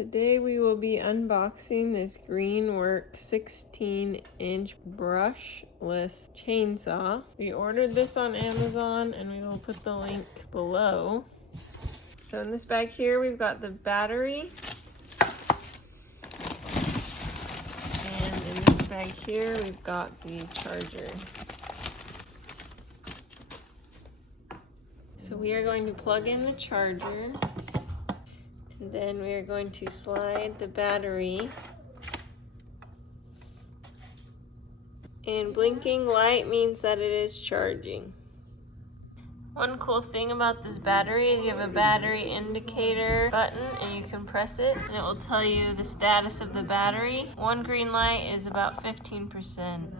Today we will be unboxing this Greenworks 16-inch brushless chainsaw. We ordered this on Amazon and we will put the link below. So in this bag here we've got the battery. And in this bag here we've got the charger. So we are going to plug in the charger. And then we are going to slide the battery. And blinking light means that it is charging. One cool thing about this battery is you have a battery indicator button and you can press it and it will tell you the status of the battery. One green light is about 15%.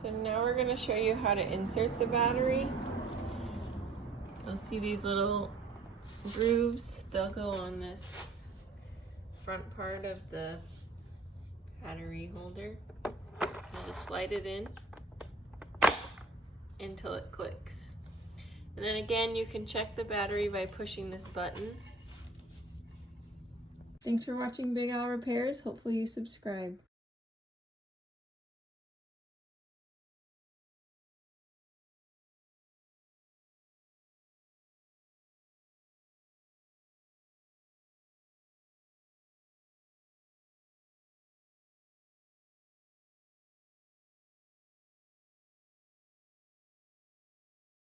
So now we're going to show you how to insert the battery. You'll see these little grooves. They'll go on this front part of the battery holder. You'll just slide it in until it clicks. And then again, you can check the battery by pushing this button. Thanks for watching Big Al Repairs. Hopefully you subscribe.